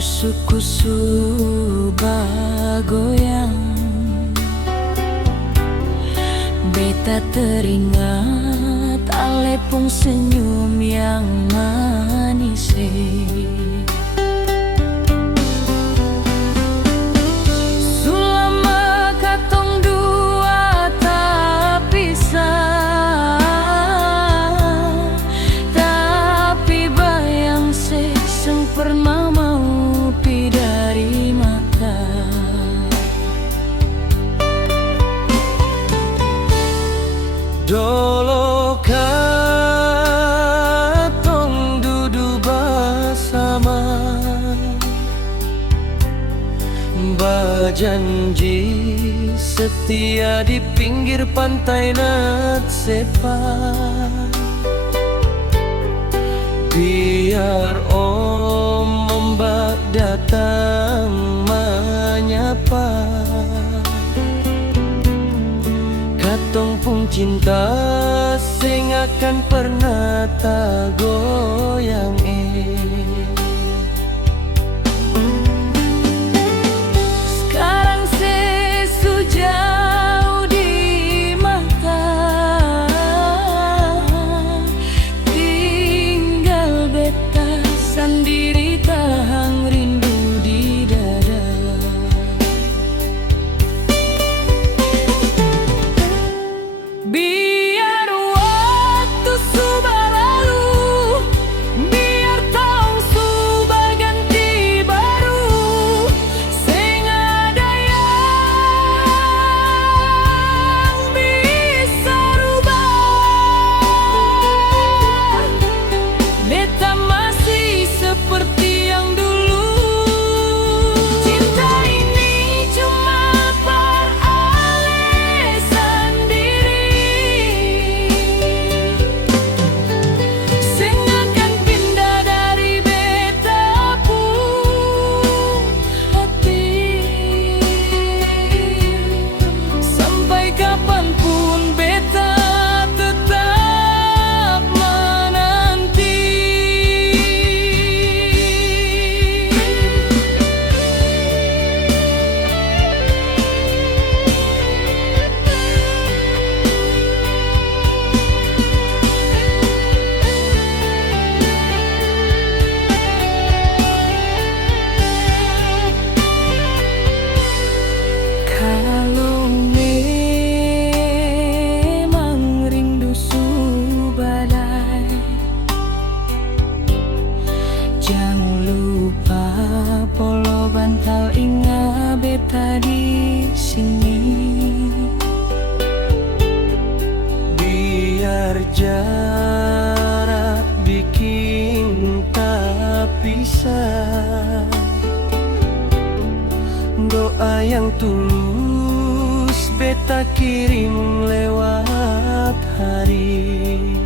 kusu-kusu bagoyang. Beta teringat alepung senyum yang manis. Sulama katong dua tak pisah, tapi bayang seng pernah mau pi dari mata. Dolo katong duduk bersama, berjanji setia di pinggir pantai Natsepa. Biar ombak datang menyapa, katong pun cinta sing akan pernah tak goyang. Sekarang sejauh di mata, tinggal beta sendiri tahan rindu di dada. Biar waktu sudah lalu, biar tahun sudah ganti baru, sing ada yang bisa rubah. Beta masih seperti yang dulu. Cinta ini cuma peralasan diri, sing akan pindah dari beta pun hati. Sampai kapanpun beta tetap menanti. Kalau memang rindu subadai, jangan lupa polo bantal ingat beta di sini. Biar jarak bikin tak pisah, doa yang tulus beta kirim lewat hari.